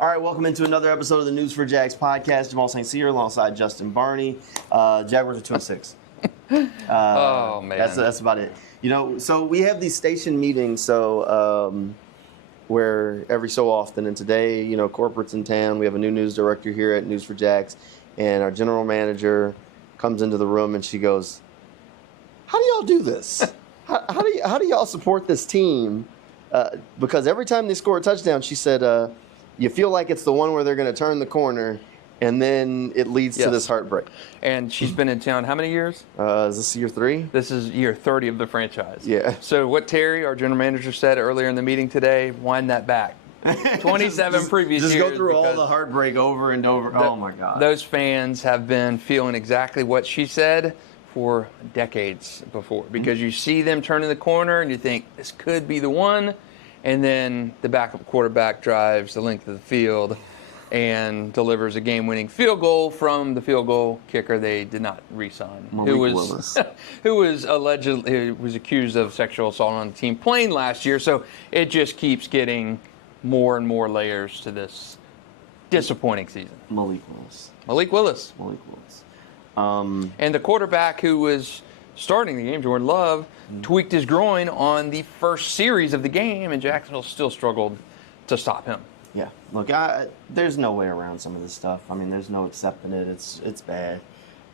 All right, welcome into another episode of the News4JAGs podcast. Jamal St here alongside Justin Barney. Jaguars are 2-6. Oh man, that's about it. You know, so we have these station meetings. Where every so often, and today, you know, corporate's in town. We have a new news director here at News4JAGs, and our general manager comes into the room and she goes, "How do y'all do this? How do y'all support this team?" Because every time they score a touchdown, she said, you feel like it's the one where they're going to turn the corner, and then it leads to this heartbreak. And she's been in town how many years? Is this year 3? This is year 30 of the franchise. Yeah. So what Terry, our general manager, said earlier in the meeting today, wind that back. 27 previous years. Just go through all the heartbreak over and over. Oh, my God. Those fans have been feeling exactly what she said for decades before. Because you see them turning the corner, and you think, this could be the one. And then the backup quarterback drives the length of the field and delivers a game-winning field goal from the field goal kicker they did not re-sign, who was accused of sexual assault on the team playing last year. So it just keeps getting more and more layers to this disappointing season. Malik Willis. And the quarterback who was starting the game, Jordan Love, tweaked his groin on the first series of the game, and Jacksonville still struggled to stop him. Yeah, look, there's no way around some of this stuff. I mean, there's no accepting it. It's bad.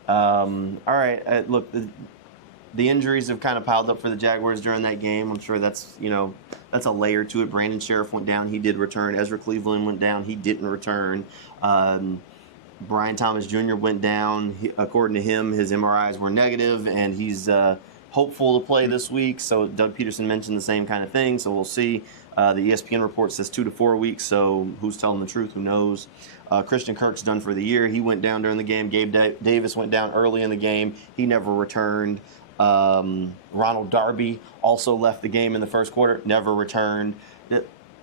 All right, look, the injuries have kind of piled up for the Jaguars during that game. I'm sure that's a layer to it. Brandon Sheriff went down. He did return. Ezra Cleveland went down. He didn't return. Brian Thomas Jr. went down. According to him, his MRIs were negative, and he's hopeful to play this week. So Doug Pederson mentioned the same kind of thing. So we'll see. The ESPN report says 2 to 4 weeks. So who's telling the truth? Who knows? Christian Kirk's done for the year. He went down during the game. Gabe Davis went down early in the game. He never returned. Ronald Darby also left the game in the first quarter. Never returned.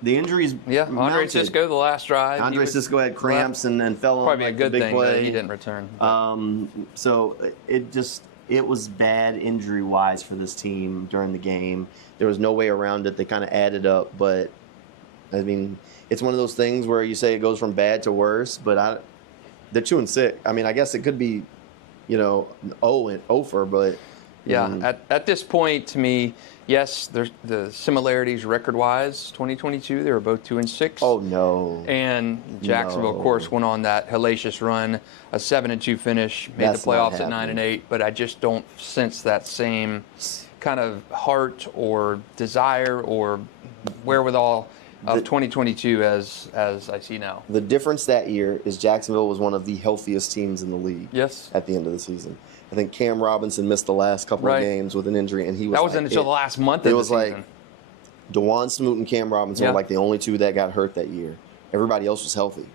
The injuries. Yeah, Andre Cisco, the last drive. Andre Cisco had cramps and fell on probably like a good the big thing play. that he didn't return. So it was bad injury-wise for this team during the game. There was no way around it. They kind of added up, but I mean, it's one of those things where you say it goes from bad to worse. But they're 2-6. I mean, I guess it could be, 0 and over, but. Yeah, at this point, to me, yes, there's the similarities record-wise. 2022, they were both 2-6. Oh no! And Jacksonville, of course, went on that hellacious run, a 7-2 finish, made the playoffs at 9-8. But I just don't sense that same kind of heart or desire or wherewithal of 2022 as I see now. The difference that year is Jacksonville was one of the healthiest teams in the league. Yes. At the end of the season. I think Cam Robinson missed the last couple of games with an injury, and he was. That wasn't until the last month of the season. It was like DeJuan Smoot and Cam Robinson were like the only two that got hurt that year. Everybody else was healthy.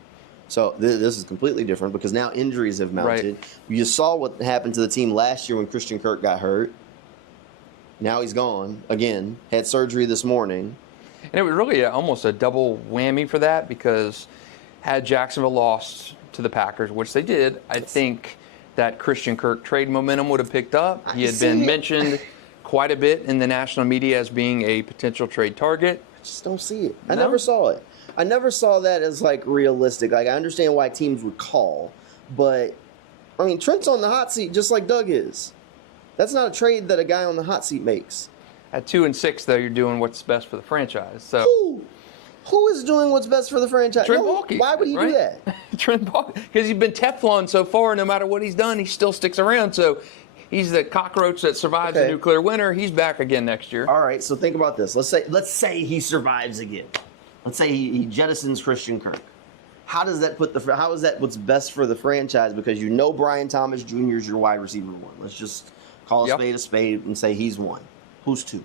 So this is completely different because now injuries have mounted. Right. You saw what happened to the team last year when Christian Kirk got hurt. Now he's gone again. Had surgery this morning. And it was really almost a double whammy for that because had Jacksonville lost to the Packers, which they did, I think that Christian Kirk trade momentum would have picked up. He had been mentioned quite a bit in the national media as being a potential trade target. I just don't see it. I never saw it. I never saw that as like realistic. Like I understand why teams would call, but I mean Trent's on the hot seat just like Doug is. That's not a trade that a guy on the hot seat makes. At 2-6, though, you're doing what's best for the franchise. So who is doing what's best for the franchise? Trent Baalke. Why would he do that? Trent Baalke, because he's been Teflon so far. No matter what he's done, he still sticks around. So he's the cockroach that survives the nuclear winter. He's back again next year. All right. So think about this. Let's say he survives again. Let's say he jettisons Christian Kirk. How does that how is that what's best for the franchise? Because Brian Thomas Jr. is your wide receiver one. Let's just call a spade and say he's one. Who's 2?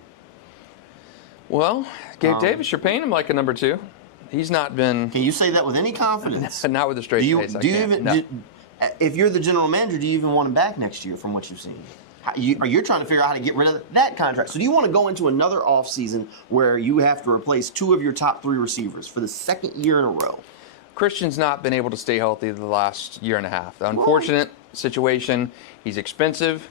Well, Gabe Davis, you're paying him like a number 2. He's not been. Can you say that with any confidence? Not with a straight face. If you're the general manager, do you even want him back next year from what you've seen? You're trying to figure out how to get rid of that contract. So do you want to go into another offseason where you have to replace 2 of your top 3 receivers for the second year in a row? Christian's not been able to stay healthy the last year and a half. The unfortunate situation, he's expensive.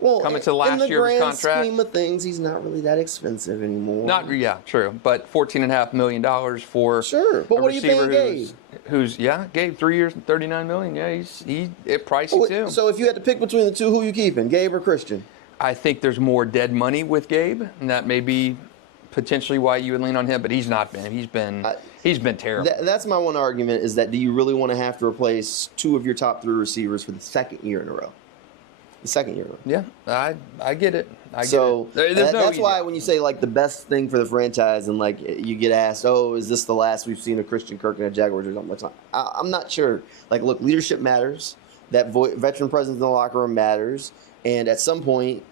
Well, coming to the last year of his contract. In the grand scheme of things, he's not really that expensive anymore. True. But $14.5 million for sure. But what are you paying Gabe? Gabe 3 years and $39 million. Yeah, he's pricey too. So if you had to pick between the two, who are you keeping, Gabe or Christian? I think there's more dead money with Gabe, and that may be potentially why you would lean on him. But he's not been. He's been terrible. That's my one argument: is that do you really want to have to replace two of your top 3 receivers for the second year in a row? The second year. Yeah, I get it. That's why when you say like the best thing for the franchise and like you get asked, oh, is this the last we've seen of Christian Kirk and the Jaguars or something? I'm not sure. Like, look, leadership matters. That veteran presence in the locker room matters. And at some point,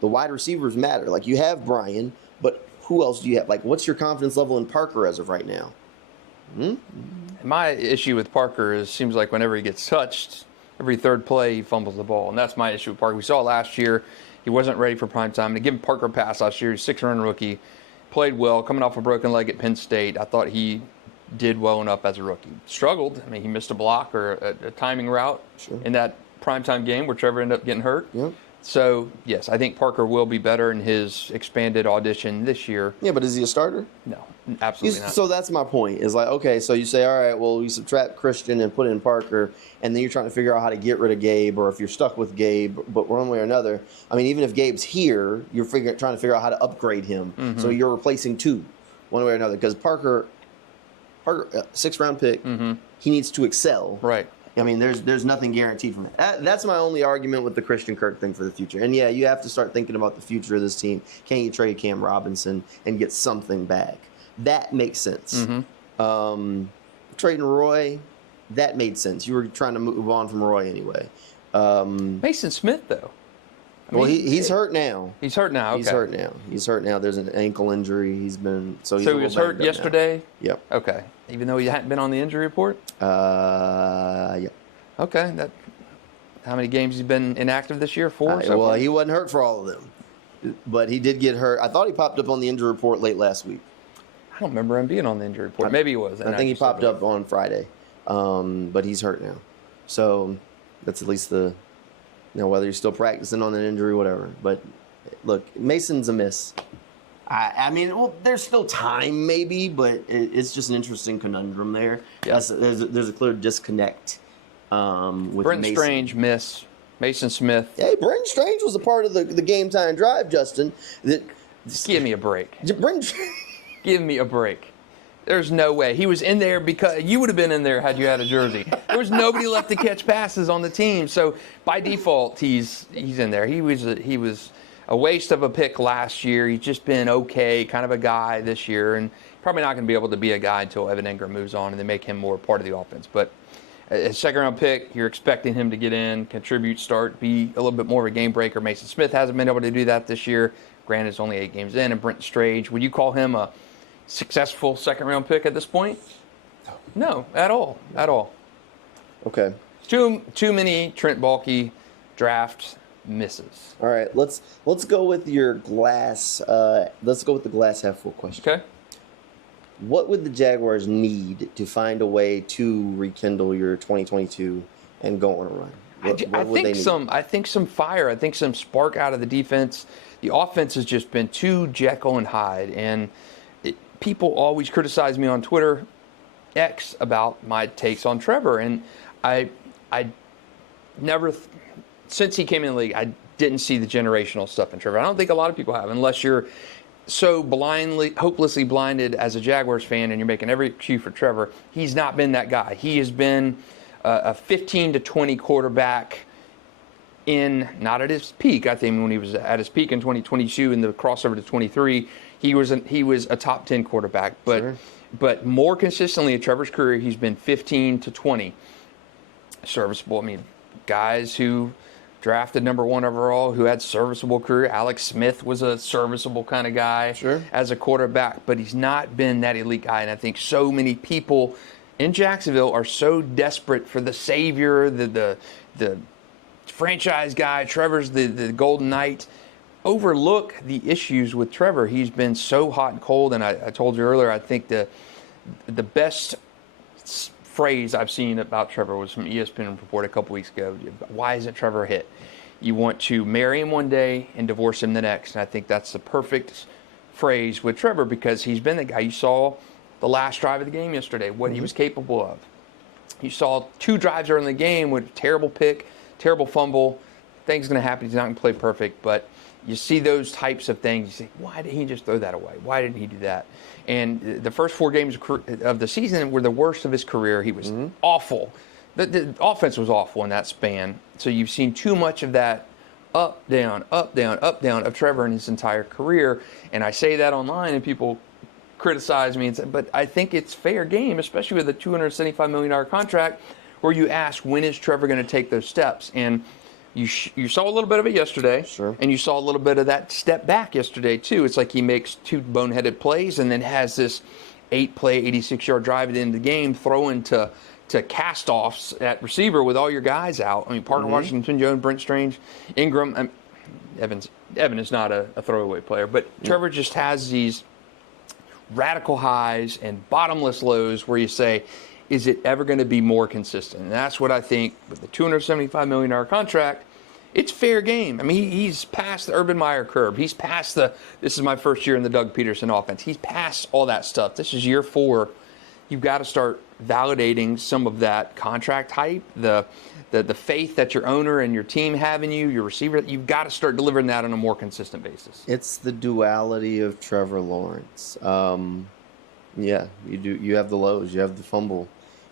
the wide receivers matter. Like, you have Brian, but who else do you have? Like, what's your confidence level in Parker as of right now? My issue with Parker is seems like whenever he gets touched, every third play, he fumbles the ball. And that's my issue with Parker. We saw it last year. He wasn't ready for prime time. And to give Parker a pass last year, he's a 6-run rookie, played well, coming off a broken leg at Penn State. I thought he did well enough as a rookie. Struggled. I mean, he missed a block or a timing route in that primetime game where Trevor ended up getting hurt. Yep. So, yes, I think Parker will be better in his expanded audition this year. Yeah, but is he a starter? No, absolutely not. So that's my point. Is like, okay, so you say, all right, well, you subtract Christian and put in Parker, and then you're trying to figure out how to get rid of Gabe, or if you're stuck with Gabe, but one way or another. I mean, even if Gabe's here, you're trying to figure out how to upgrade him. Mm-hmm. So you're replacing 2, one way or another. Because Parker, 6th-round pick, he needs to excel. Right. I mean, there's nothing guaranteed from it. That's my only argument with the Christian Kirk thing for the future. And, yeah, you have to start thinking about the future of this team. Can you trade Cam Robinson and get something back? That makes sense. Mm-hmm. Trading Roy, that made sense. You were trying to move on from Roy anyway. Mason Smith, though. He's hurt now. He's hurt now. Okay. He's hurt now. There's an ankle injury. He's so he was hurt yesterday? Now. Yep. Okay. Even though he hadn't been on the injury report? Yeah. Okay. How many games he's been inactive this year? 4? Well, he wasn't hurt for all of them. But he did get hurt. I thought he popped up on the injury report late last week. I don't remember him being on the injury report. Maybe he was. I think he popped up on Friday. But he's hurt now. So that's at least whether you're still practicing on an injury, whatever. But look, Mason's a miss. I mean, well, there's still time maybe, but it's just an interesting conundrum there. Yeah. There's a clear disconnect with Brent Mason. Strange miss. Mason Smith. Hey, Brent Strange was a part of the game time drive, Justin. Give me a break. Give me a break. There's no way. He was in there because you would have been in there had you had a jersey. There was nobody left to catch passes on the team. So by default, he's in there. He was a waste of a pick last year. He's just been okay, kind of a guy this year, and probably not going to be able to be a guy until Evan Ingram moves on and they make him more part of the offense. But a 2nd-round pick, you're expecting him to get in, contribute, start, be a little bit more of a game breaker. Mason Smith hasn't been able to do that this year. Granted, it's only 8 games in. And Brent Strange, would you call him a successful 2nd-round pick at this point? No, at all. Okay. Too many Trent Baalke draft misses. All right, let's go with your glass. Let's go with the glass half full question. Okay. What would the Jaguars need to find a way to rekindle your 2022 and go on a run? I think some fire. I think some spark out of the defense. The offense has just been too Jekyll and Hyde, and people always criticize me on Twitter, X, about my takes on Trevor, and I never. Since he came in the league, I didn't see the generational stuff in Trevor. I don't think a lot of people have, unless you're so hopelessly blinded as a Jaguars fan and you're making every cue for Trevor. He's not been that guy. He has been a 15 to 20 quarterback not at his peak. I think when he was at his peak in 2022 in the crossover to 23, he was a top 10 quarterback. But more consistently in Trevor's career, he's been 15 to 20. Serviceable. I mean, guys who drafted number 1 overall who had serviceable career. Alex Smith was a serviceable kind of guy as a quarterback, but he's not been that elite guy. And I think so many people in Jacksonville are so desperate for the savior, the franchise guy. Trevor's the Golden Knight. Overlook the issues with Trevor. He's been so hot and cold, and I told you earlier, I think the best phrase I've seen about Trevor was from ESPN report a couple weeks ago. Why isn't Trevor hit? You want to marry him one day and divorce him the next. And I think that's the perfect phrase with Trevor, because he's been the guy. You saw the last drive of the game yesterday, what he was capable of. You saw 2 drives early in the game with terrible pick, terrible fumble. Things going to happen. He's not going to play perfect, but you see those types of things. You say, why did he just throw that away? Why didn't he do that? And the first 4 games of the season were the worst of his career. He was awful. The offense was awful in that span. So you've seen too much of that up, down, up, down, up, down of Trevor in his entire career. And I say that online, and people criticize me and say, but I think it's fair game, especially with a $275 million contract, where you ask, when is Trevor going to take those steps? And you saw a little bit of it yesterday, Sure. and you saw a little bit of that step back yesterday too. It's like he makes 2 boneheaded plays and then has this 8-play, 86-yard drive at the end of the game, throwing to cast-offs at receiver with all your guys out. I mean, Parker Washington, Jones, Brent Strange, Ingram. Evan is not a throwaway player, but Trevor just has these radical highs and bottomless lows where you say, is it ever going to be more consistent? And that's what I think with the $275 million contract, it's fair game. I mean, he's past the Urban Meyer curve. He's past this is my first year in the Doug Pederson offense. He's past all that stuff. This is year 4. You've got to start validating some of that contract hype, the faith that your owner and your team have in you, your receiver. You've got to start delivering that on a more consistent basis. It's the duality of Trevor Lawrence. Yeah, you do. You have the lows. You have the fumble.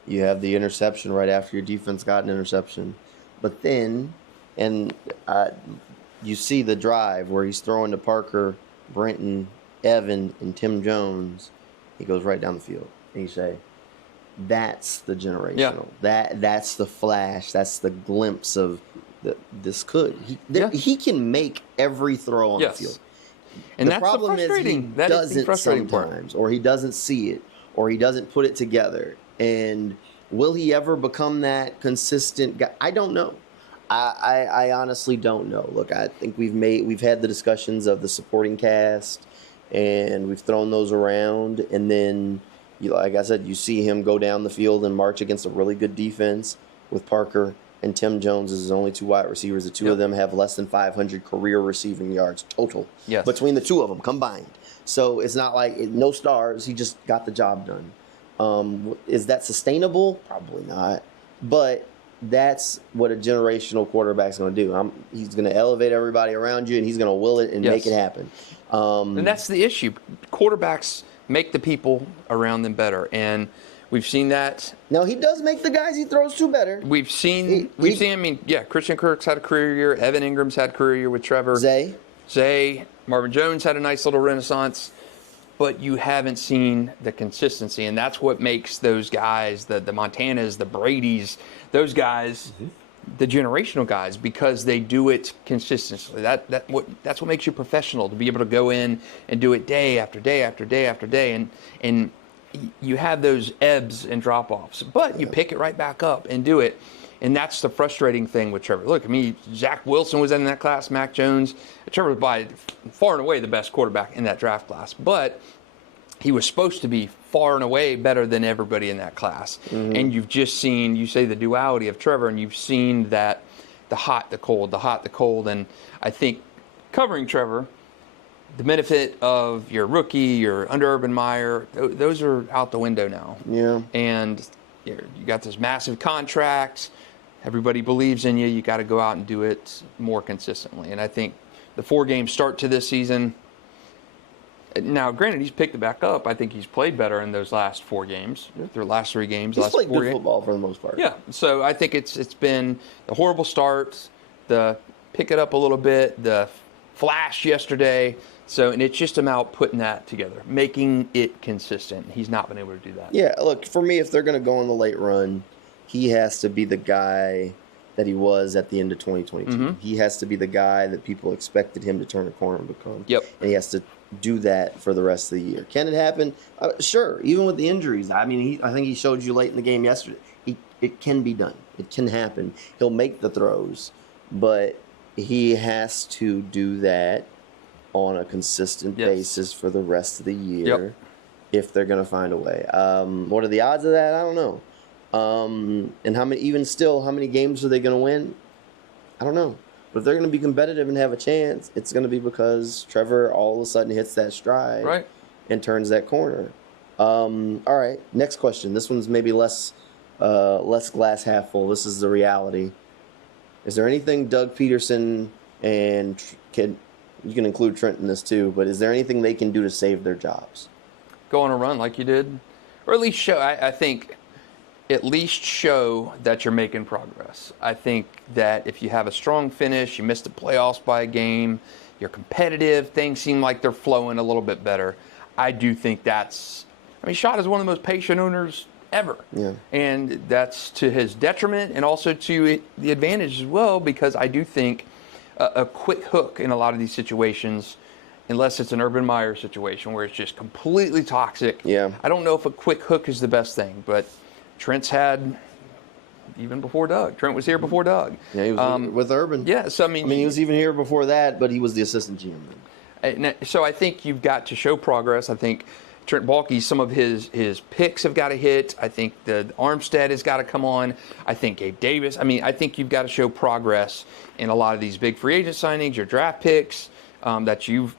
You have the interception right after your defense got an interception. But then, you see the drive where he's throwing to Parker, Brenton, Evan, and Tim Jones. He goes right down the field. And you say, that's the generational. Yeah. That's the flash. That's the glimpse of this could. He can make every throw on the field. And the that's problem the frustrating. Is he doesn't frustrating sometimes, or he doesn't see it, or he doesn't put it together. And will he ever become that consistent guy? I don't know. I honestly don't know. Look, I think we've had the discussions of the supporting cast, and we've thrown those around, and then, like I said, you see him go down the field and march against a really good defense with Parker and Tim Jones as his only 2 wide receivers. The 2 of them have less than 500 career receiving yards total between the 2 of them combined. So it's not like no stars. He just got the job done. Is that sustainable? Probably not. But that's what a generational quarterback's going to do. He's going to elevate everybody around you, and he's going to will it and make it happen. And that's the issue. Quarterbacks make the people around them better, and we've seen that. No, he does make the guys he throws to better. We've seen. I mean, Christian Kirk's had a career year. Evan Ingram's had a career year with Trevor. Zay, Marvin Jones had a nice little renaissance, but you haven't seen the consistency, and that's what makes those guys, the Montanas, the Bradys, those guys, the generational guys, because they do it consistently. That's what makes you professional, to be able to go in and do it day after day after day after day, and you have those ebbs and drop-offs, but you pick it right back up and do it. And that's the frustrating thing with Trevor. Look, I mean, Zach Wilson was in that class, Mac Jones. Trevor was by far and away the best quarterback in that draft class, but he was supposed to be far and away better than everybody in that class. And you've just seen, you say the duality of Trevor, and you've seen that the hot, the cold, the hot, the cold. And I think covering Trevor, the benefit of your rookie, your under Urban Meyer, those are out the window now. Yeah. And you got this massive contract. Everybody believes in you. You got to go out and do it more consistently. And I think the 4-game start to this season. Now, granted, he's picked it back up. I think he's played better in those last 4 games. Their last 3 games. He's last played 4 good games. football for the most part. Yeah. So I think it's been the horrible start, the pick it up a little bit, the flash yesterday. So, and it's just about putting that together, making it consistent. He's not been able to do that. Yeah, look, for me, if they're going to go on the late run, he has to be the guy that he was at the end of 2022. He has to be the guy that people expected him to turn a corner and become. Yep. And he has to do that for the rest of the year. Can it happen? Sure, even with the injuries. I mean, I think he showed you late in the game yesterday. It can be done. It can happen. He'll make the throws, but he has to do that on a consistent basis for the rest of the year if they're going to find a way. What are the odds of that? I don't know. And how many games are they going to win? I don't know. But if they're going to be competitive and have a chance, it's going to be because Trevor all of a sudden hits that stride and turns that corner. All right, next question. This one's maybe less glass half full. This is the reality. Is there anything Doug Pederson and you can include Trent in this too, but is there anything they can do to save their jobs? Go on a run like you did, or at least show. I think at least show that you're making progress. I think that if you have a strong finish, you missed the playoffs by a game, you're competitive, things seem like they're flowing a little bit better. I do think that's. I mean, Schott is one of the most patient owners ever. Yeah. And that's to his detriment and also to the advantage as well, because I do think a quick hook in a lot of these situations, unless it's an Urban Meyer situation where it's just completely toxic. Yeah. I don't know if a quick hook is the best thing, but Trent's had even before Doug. Trent was here before Doug. Yeah, he was with Urban. Yeah, so I mean, he was even here before that, but he was the assistant GM then. So I think you've got to show progress. I think Trent Baalke, some of his picks have got to hit. I think the Armstead has got to come on. I think Gabe Davis. I mean, I think you've got to show progress in a lot of these big free agent signings, your draft picks that you've.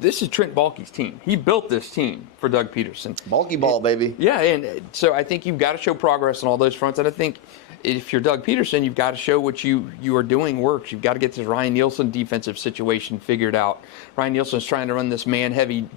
This is Trent Baalke's team. He built this team for Doug Pederson. Baalke ball, baby. Yeah, and so I think you've got to show progress on all those fronts. And I think if you're Doug Pederson, you've got to show what you are doing works. You've got to get this Ryan Nielsen defensive situation figured out. Ryan Nielsen's trying to run this man-heavy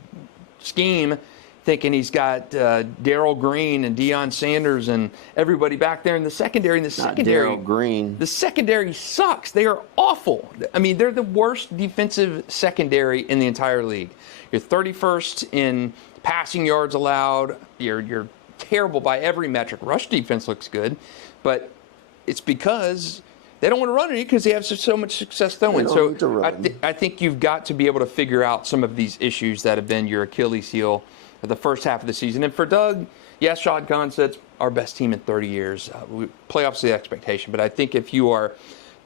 scheme, thinking he's got Darrell Green and Deion Sanders and everybody back there in the secondary. Darrell Green. The secondary sucks. They are awful. I mean, they're the worst defensive secondary in the entire league. You're 31st in passing yards allowed. You're terrible by every metric. Rush defense looks good, but it's because they don't want to run it because they have so much success throwing. So I think you've got to be able to figure out some of these issues that have been your Achilles heel for the first half of the season. And for Doug, yes, Shad Khan said it's our best team in 30 years. Playoffs is the expectation. But I think if you are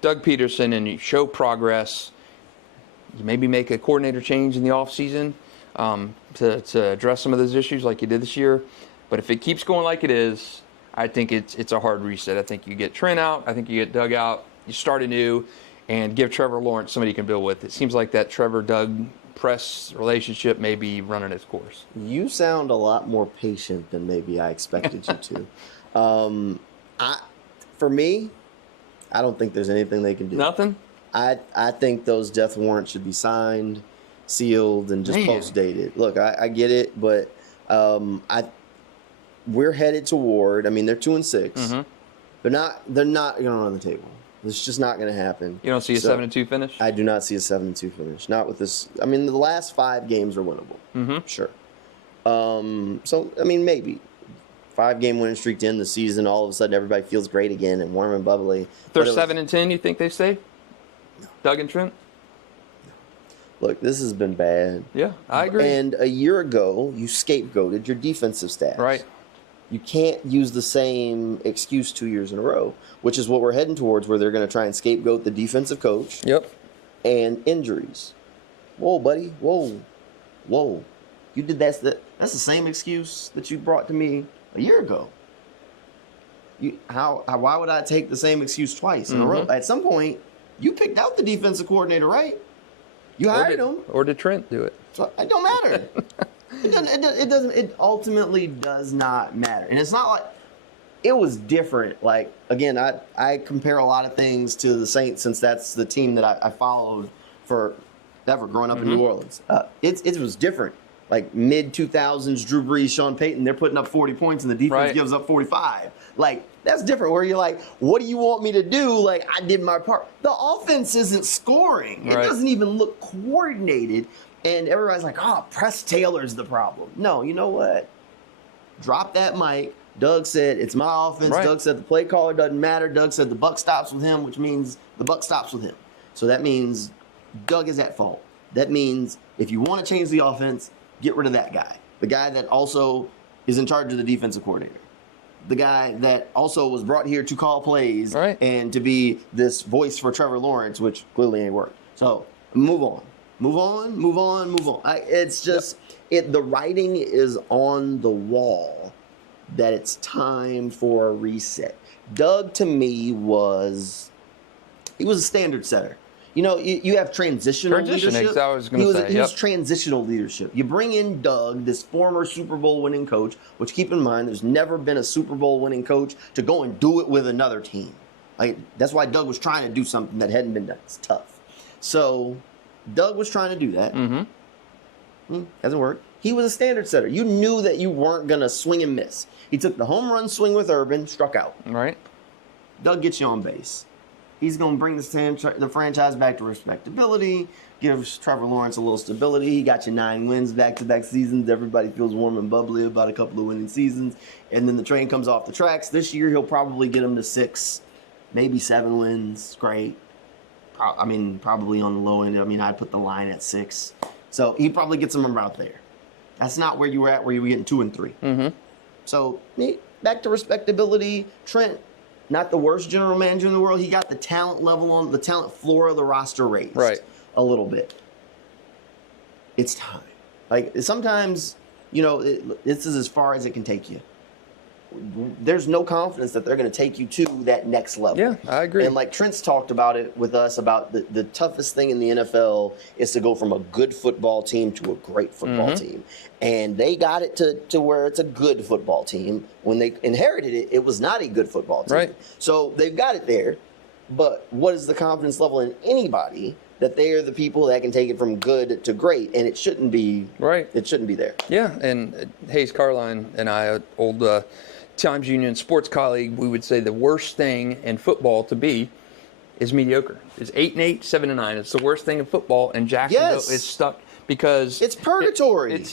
Doug Pederson and you show progress, you maybe make a coordinator change in the offseason to address some of those issues like you did this year. But if it keeps going like it is, I think it's a hard reset. I think you get Trent out. I think you get Doug out. You start anew and give Trevor Lawrence somebody you can build with. It seems like that Trevor-Doug press relationship may be running its course. You sound a lot more patient than maybe I expected you to. For me, I don't think there's anything they can do. Nothing? I think those death warrants should be signed, sealed, and just post-dated. Look, I get it, but we're headed toward. I mean, they're 2-6. Mm-hmm. They're not going to run the table. It's just not going to happen. You don't see a 7-2 finish? I do not see a 7-2 finish. Not with this. I mean, the last 5 games are winnable. Mm-hmm. Sure. So I mean, maybe 5-game winning streak to end the season. All of a sudden, everybody feels great again and warm and bubbly. If they're 7-10, you think they stay? No. Doug and Trent? No. Look, this has been bad. Yeah, I agree. And a year ago, you scapegoated your defensive staff. Right. You can't use the same excuse 2 years in a row, which is what we're heading towards, where they're going to try and scapegoat the defensive coach. Yep. And injuries. Whoa, buddy. Whoa. You did that. That's the same excuse that you brought to me a year ago. Why would I take the same excuse twice in a row? At some point, you picked out the defensive coordinator, right? You hired him. Or did Trent do it? So it don't matter. It doesn't. It ultimately does not matter. And it's not like it was different. Like, again, I compare a lot of things to the Saints since that's the team that I followed forever growing up in New Orleans. It was different. Like mid-2000s, Drew Brees, Sean Payton, they're putting up 40 points and the defense gives up 45. Like, that's different where you're like, what do you want me to do? Like, I did my part. The offense isn't scoring. It doesn't even look coordinated. And everybody's like, Press Taylor's the problem. No, you know what? Drop that mic. Doug said, it's my offense. Right. Doug said the play caller doesn't matter. Doug said the buck stops with him, which means the buck stops with him. So that means Doug is at fault. That means if you want to change the offense, get rid of that guy. The guy that also is in charge of the defensive coordinator. The guy that also was brought here to call plays and to be this voice for Trevor Lawrence, which clearly ain't worked. So move on. It's just, the writing is on the wall that it's time for a reset. Doug, to me, was He was a standard setter. You have transitional leadership. I was going to say. He was transitional leadership. You bring in Doug, this former Super Bowl winning coach, which keep in mind, there's never been a Super Bowl winning coach to go and do it with another team. That's why Doug was trying to do something that hadn't been done. It's tough. So Doug was trying to do that. Hasn't worked. He was a standard setter. You knew that you weren't going to swing and miss. He took the home run swing with Urban, struck out. Right. Doug gets you on base. He's going to bring the franchise back to respectability, gives Trevor Lawrence a little stability. He got you 9 wins back-to-back seasons. Everybody feels warm and bubbly about a couple of winning seasons. And then the train comes off the tracks. This year, he'll probably get him to 6, maybe 7 wins. Great. Probably on the low end. I'd put the line at 6. So he probably gets them about there. That's not where you were at, where you were getting 2 and 3. So back to respectability. Trent, not the worst general manager in the world. He got the talent level on the talent floor of the roster raised a little bit. It's time. Sometimes, this is as far as it can take you. There's no confidence that they're going to take you to that next level. Yeah, I agree. And Trent's talked about it with us about the toughest thing in the NFL is to go from a good football team to a great football team. And they got it to where it's a good football team. When they inherited it, it was not a good football team. Right. So they've got it there. But what is the confidence level in anybody that they are the people that can take it from good to great? And it shouldn't be It shouldn't be there. Yeah, and Hayes Carline and I, old Times Union sports colleague, we would say the worst thing in football to be is mediocre. It's 8-8, 7-9. It's the worst thing in football, and Jacksonville is stuck because it's purgatory.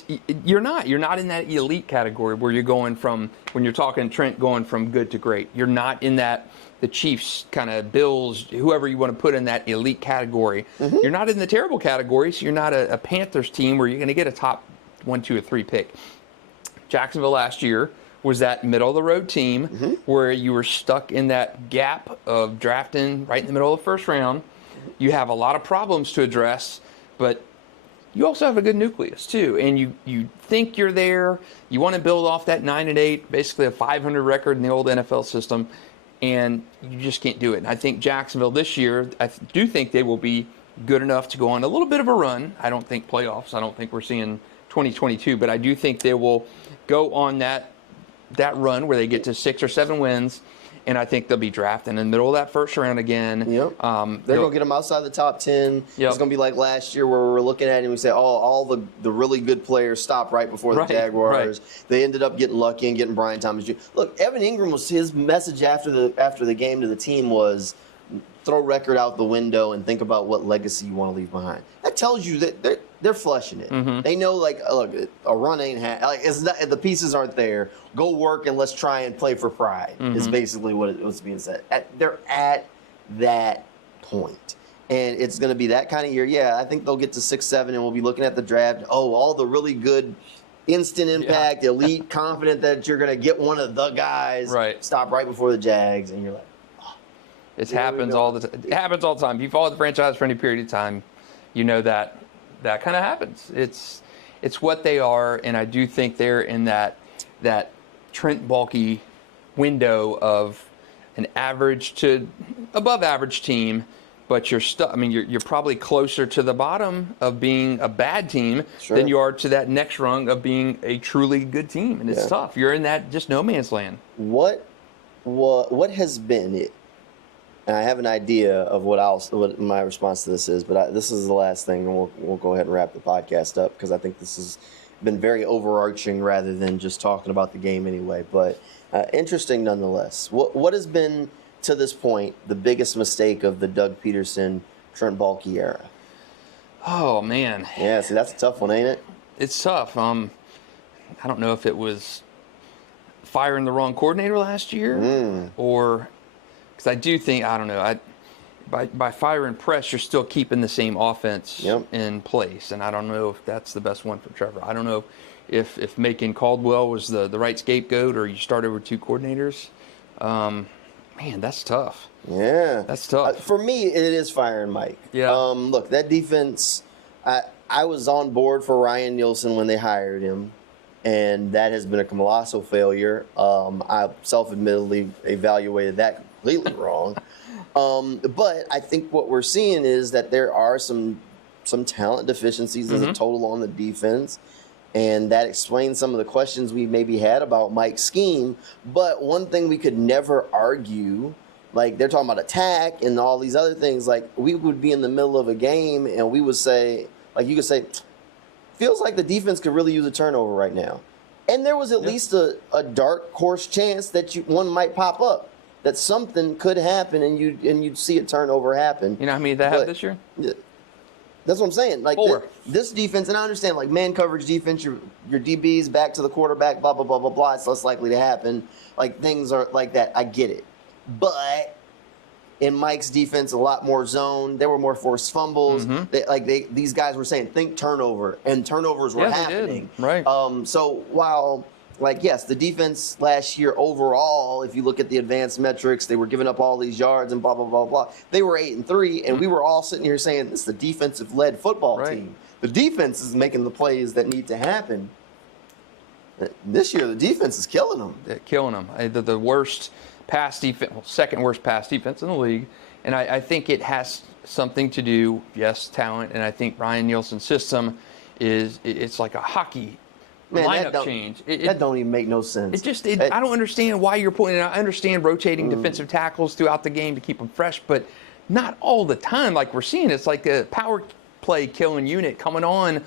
You're not in that elite category where you're going from, when you're talking Trent, going from good to great. You're not in that, the Chiefs, kind of Bills, whoever you want to put in that elite category. You're not in the terrible category, so you're not a Panthers team where you're going to get a top 1, 2, or 3 pick. Jacksonville last year was that middle-of-the-road team where you were stuck in that gap of drafting right in the middle of the first round. You have a lot of problems to address, but you also have a good nucleus, too. And you think you're there. You want to build off that 9-8, basically a 500 record in the old NFL system, and you just can't do it. And I think Jacksonville this year, I do think they will be good enough to go on a little bit of a run. I don't think playoffs. I don't think we're seeing 2022, but I do think they will go on that run where they get to 6 or 7 wins, and I think they'll be drafted in the middle of that first round again. They're going to get them outside the top 10. It's going to be like last year where we were looking at it and we said, all the really good players stopped right before the Jaguars. They ended up getting lucky and getting Brian Thomas Jr. Look, Evan Ingram, his message after the game to the team was, throw record out the window and think about what legacy you want to leave behind. That tells you that they're flushing it. They know, look, a run ain't the pieces aren't there. Go work and let's try and play for pride. Is basically what's being said. They're at that point. And it's going to be that kind of year. Yeah, I think they'll get to 6, 7, and we'll be looking at the draft. All the really good instant impact, elite, confident that you're going to get one of the guys. Stop right before the Jags, and you're like, it happens all the time. It happens all the time. If you follow the franchise for any period of time, you know that kind of happens. It's what they are, and I do think they're in that Trent Baalke window of an average to above average team, but you're stuck. You're probably closer to the bottom of being a bad team than you are to that next rung of being a truly good team, and it's tough. You're in that just no man's land. What has been it? And I have an idea of what my response to this is, but this is the last thing, and we'll go ahead and wrap the podcast up because I think this has been very overarching rather than just talking about the game anyway. But interesting nonetheless. What has been, to this point, the biggest mistake of the Doug Pederson, Trent Baalke era? Oh, man. Yeah, see, that's a tough one, ain't it? It's tough. I don't know if it was firing the wrong coordinator last year or... Because I do think, I don't know, by fire and press, you're still keeping the same offense in place. And I don't know if that's the best one for Trevor. I don't know if making Caldwell was the right scapegoat or you start over 2 coordinators. Man, that's tough. Yeah. That's tough. For me, it is fire and Mike. Yeah. Look, that defense, I was on board for Ryan Nielsen when they hired him. And that has been a colossal failure. I self-admittedly evaluated that completely wrong. But I think what we're seeing is that there are some talent deficiencies as a total on the defense. And that explains some of the questions we maybe had about Mike's scheme. But one thing we could never argue, like they're talking about attack and all these other things, like we would be in the middle of a game and we would say, like you could say, feels like the defense could really use a turnover right now. And there was at least a dark horse chance that one might pop up, that something could happen and you'd see a turnover happen. You know how many they have this year? That's what I'm saying. Like 4. This defense, and I understand, like man coverage defense, your DBs back to the quarterback, blah blah blah blah blah. It's less likely to happen. Like things are like that. I get it, but in Mike's defense, a lot more zone. There were more forced fumbles. These guys were saying, think turnover, and turnovers were happening. Right. So while, like, yes, the defense last year overall, if you look at the advanced metrics, they were giving up all these yards and blah blah blah blah. They were 8-3, and we were all sitting here saying, this is the defensive-led football team. The defense is making the plays that need to happen. This year, the defense is killing them. They're killing them. The worst pass defense, second worst pass defense in the league, and I think it has something to do, yes, talent, and I think Ryan Nielsen's system it's like a hockey lineup change. That don't even make no sense. I don't understand why you're putting it out. I understand rotating defensive tackles throughout the game to keep them fresh, but not all the time like we're seeing. It's like a power play killing unit coming on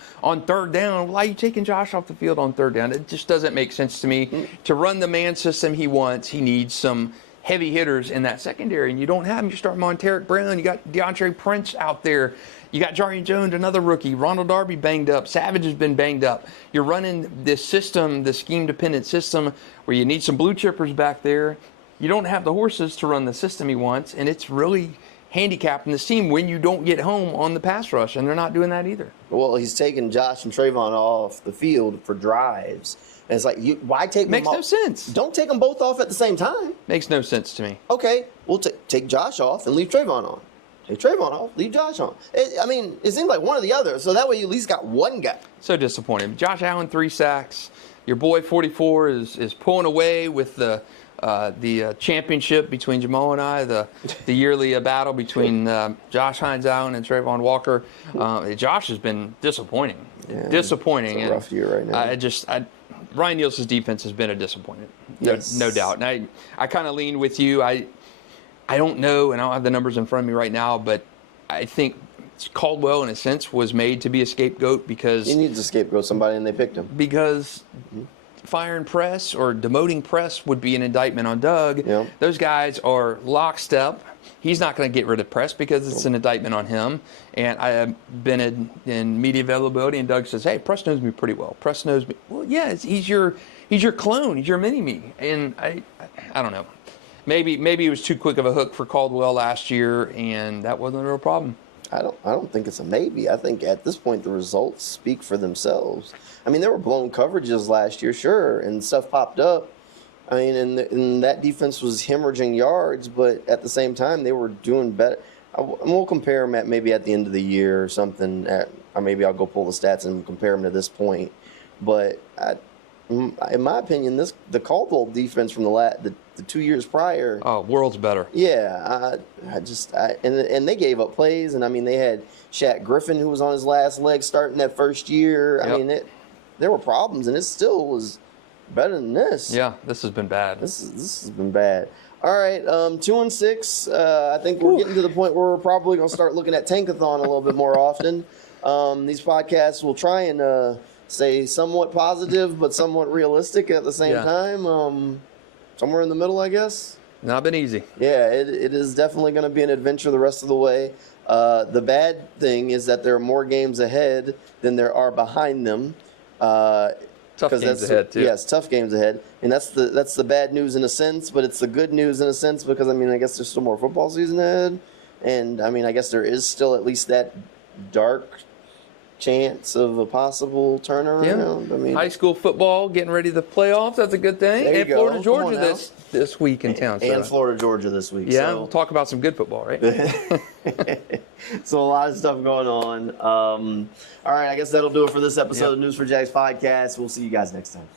third down. Why are you taking Josh off the field on third down? It just doesn't make sense to me. To run the man system he wants, he needs some heavy hitters in that secondary, and you don't have them. You start Monteric Brown, you got DeAndre Prince out there, you got Jarian Jones, another rookie, Ronald Darby banged up, Savage has been banged up. You're running this system, the scheme-dependent system, where you need some blue chippers back there. You don't have the horses to run the system he wants, and it's really handicapping this team when you don't get home on the pass rush, and they're not doing that either. Well, he's taking Josh and Trayvon off the field for drives. And it's like, why take them off? Makes no sense. Don't take them both off at the same time. Makes no sense to me. Okay, we'll take Josh off and leave Trayvon on. Take Trayvon off, leave Josh on. It seems like one or the other, so that way you at least got one guy. So disappointing. Josh Allen, 3 sacks. Your boy, 44, is pulling away with the championship between Jamal and I, the yearly battle between Josh Hines Allen and Trayvon Walker. Josh has been disappointing. Yeah, disappointing. It's a rough year right now. Ryan Nielsen's defense has been a disappointment. No doubt. And I kind of lean with you. I don't know, and I don't have the numbers in front of me right now, but I think Caldwell, in a sense, was made to be a scapegoat because he needs to scapegoat somebody, and they picked him. Because firing Press or demoting Press would be an indictment on Doug. Yep. Those guys are lockstep. He's not going to get rid of Press because it's an indictment on him. And I have been in media availability, and Doug says, "Hey, Press knows me pretty well. Press knows me." Well, yeah, he's your clone. He's your mini-me. And I don't know. Maybe it was too quick of a hook for Caldwell last year, and that wasn't a real problem. I don't think it's a maybe. I think at this point the results speak for themselves. I mean, there were blown coverages last year, sure, and stuff popped up. I mean, and that defense was hemorrhaging yards, but at the same time they were doing better. We'll compare them at maybe at the end of the year or something. Or maybe I'll go pull the stats and compare them to this point. But in my opinion, the Caldwell defense from the 2 years prior. Oh, worlds better. Yeah, and they gave up plays, and I mean they had Shaq Griffin who was on his last leg starting that first year. Yep. I mean there were problems, and it still was better than this. Yeah, this has been bad. This has been bad. All right, 2-6. I think we're getting to the point where we're probably going to start looking at Tankathon a little bit more often. These podcasts will try and say somewhat positive but somewhat realistic at the same time. Somewhere in the middle, I guess. Not been easy. Yeah, it is definitely going to be an adventure the rest of the way. The bad thing is that there are more games ahead than there are behind them. Tough games ahead, too. Yes, tough games ahead. And that's the bad news in a sense, but it's the good news in a sense because, I mean, I guess there's still more football season ahead. And, I mean, I guess there is still at least that dark chance of a possible turnaround. Yeah. I mean, high school football getting ready to the playoffs. That's a good thing. There you and go. Florida Georgia this week in town. And Florida Georgia this week. Yeah, so. we'll talk about some good football, right? So a lot of stuff going on. All right, I guess that'll do it for this episode of News4JAGs podcast. We'll see you guys next time.